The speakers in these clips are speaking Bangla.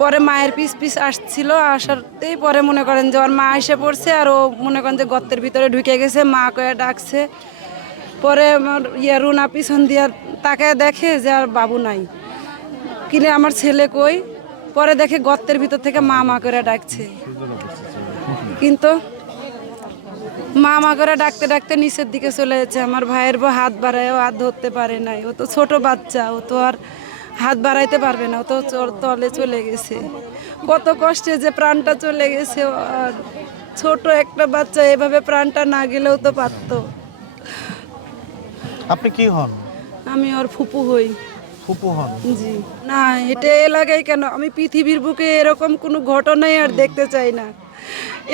পরে মায়ের পিস পিস আসছিল, আসাতেই পরে মনে করেন যে ওর মা এসে পড়ছে, আর ও মনে করেন যে গর্তের ভিতরে ঢুকে গেছে, মা কয়ে ডাকছে। পরে আমার রুনা পিছন দিয়ে তাকায় দেখে যে আর বাবু নাই, কিনে আমার ছেলে কই। পরে দেখে গর্তের ভিতর থেকে মা মা করে ডাকছে, কিন্তু মা মা করে ডাকতে ডাকতে নিচের দিকে চলে যাচ্ছে। আমার ভাইয়ের বউ হাত বাড়ায়, ও হাত ধরতে পারে নাই, ও তো ছোট বাচ্চা, ও তো আর হাত বাড়াইতে পারবে না, ও তো তলে চলে গেছে। কত কষ্টে যে প্রাণটা চলে গেছে, আর ছোট একটা বাচ্চা, এভাবে প্রাণটা না গেলেও তো পারতো। আপনি কি হন? আমি ওর ফুপু হই। ফুপু হন? জি না, এটা এলাকায় কেন, আমি পৃথিবীর বুকে এরকম কোনো ঘটনাই আর দেখতে চাই না।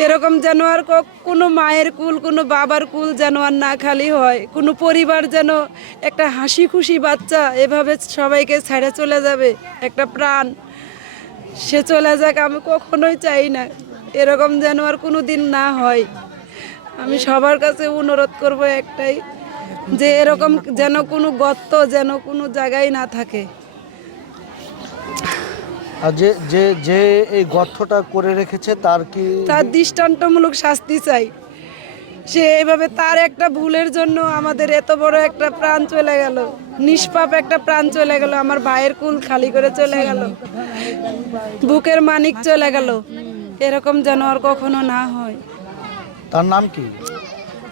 এরকম যেন আর কোনো মায়ের কুল, কোনো বাবার কুল যেন আর না খালি হয়, কোনো পরিবার যেন একটা হাসি খুশি বাচ্চা এভাবে সবাইকে ছেড়ে চলে যাবে, একটা প্রাণ সে চলে যাক, আমি কখনোই চাই না। এরকম যেন আর কোনো দিন না হয়। আমি সবার কাছে অনুরোধ করব একটাই, যে এরকম যেন কোনো গর্ত যেন কোনো জায়গায় না থাকে। আর যে যে যে এই গর্তটা করে রেখেছে তার তার দৃষ্টান্তমূলক শাস্তি চাই। সে এইভাবে তার একটা ভুলের জন্য আমাদের এত বড় একটা প্রাণ চলে গেল, নিষ্পাপ একটা প্রাণ চলে গেল, আমার ভাইয়ের কুল খালি করে চলে গেল, বুকের মানিক চলে গেল। এরকম যেন আর কখনো না হয়। তার নাম কি?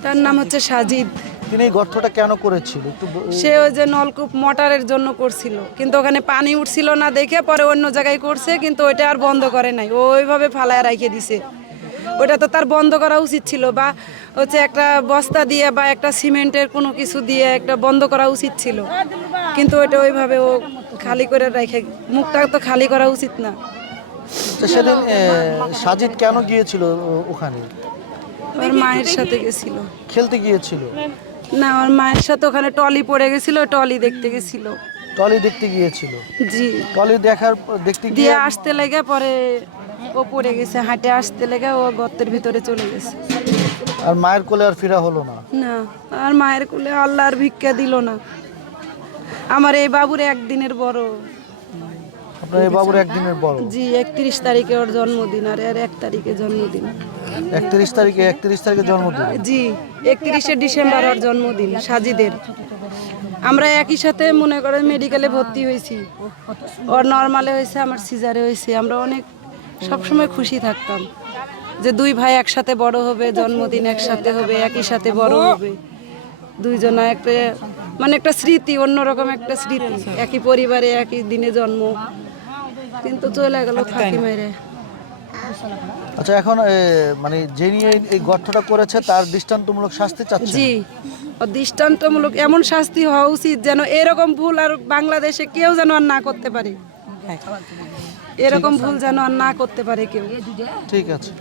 তার নাম হচ্ছে সাজিদ। তিনি এই গর্তটা কেন করেছিল একটু সে ওই যে নলকূপ মোটরের জন্য করছিল, কিন্তু ওখানে পানি উঠছিল না দেখে পরে অন্য জায়গায় করছে, কিন্তু ওইটা আর বন্ধ করে নাই, ও ওইভাবে ফালায় রেখে দিছে। ওটা তো তার বন্ধ করা উচিত ছিল, বা হচ্ছে একটা বস্তা দিয়ে বা একটা সিমেন্টের কোনো কিছু দিয়ে একটা বন্ধ করা উচিত ছিল, কিন্তু ওইটা ওইভাবে ও খালি করে রেখে, মুখটা তো খালি করা উচিত না। তো সেদিন সাজিদ কেন গিয়েছিল ওখানে? ওর মায়ের সাথে গেছিল। খেলতে গিয়েছিল? না, ওর মায়ের সাথে ওখানে টলি পড়ে গেছিল, টলি দেখতে গেছিল। টলি দেখতে গিয়েছিল? জি। টলি দেখতে দিয়ে গিয়ে আসতে লেগে পরে ও পড়ে গেছে, হাঁটে আসতে লেগে ও গর্তের ভিতরে চলে গেছে। আর মায়ের কোলে আর ফেরা হলো না? না, আর মায়ের কোলে আল্লাহ আর ভিক্ষা দিল না। আমার এই বাবুর একদিনের বড়। আপনার এই বাবুর একদিনের বড়? জি, 31 তারিখে ওর জন্মদিন, আর এর 1 তারিখে জন্মদিন। 31 তারিখে জন্মদিন? জি, 31শে ডিসেম্বর ওর জন্মদিন, সাজিদের। আমরা একই সাথে মনে করেন মেডিকেলে ভর্তি হয়েছি, ওর নর্মালে হয়েছে, আমার সিজারে হয়েছে। আমরা অনেক সবসময় খুশি থাকতাম যে দুই ভাই একসাথে বড় হবে, জন্মদিন একসাথে হবে, একই সাথে বড় হবে, দুইজনা একটা মানে একটা স্মৃতি, অন্যরকম একটা স্মৃতি, একই পরিবারে একই দিনে জন্ম, কিন্তু চলে গেল ফাঁকি মেরে। আচ্ছা, এখন মানে যিনি এই গর্তটা করেছে তার দৃষ্টান্তমূলক শাস্তি চাচ্ছেন? জি, দৃষ্টান্তমূলক এমন শাস্তি হওয়া উচিত যেন এরকম ভুল আর বাংলাদেশে কেউ যেন আর না করতে পারে, এরকম ভুল যেন আর না করতে পারে কেউ। ঠিক আছে।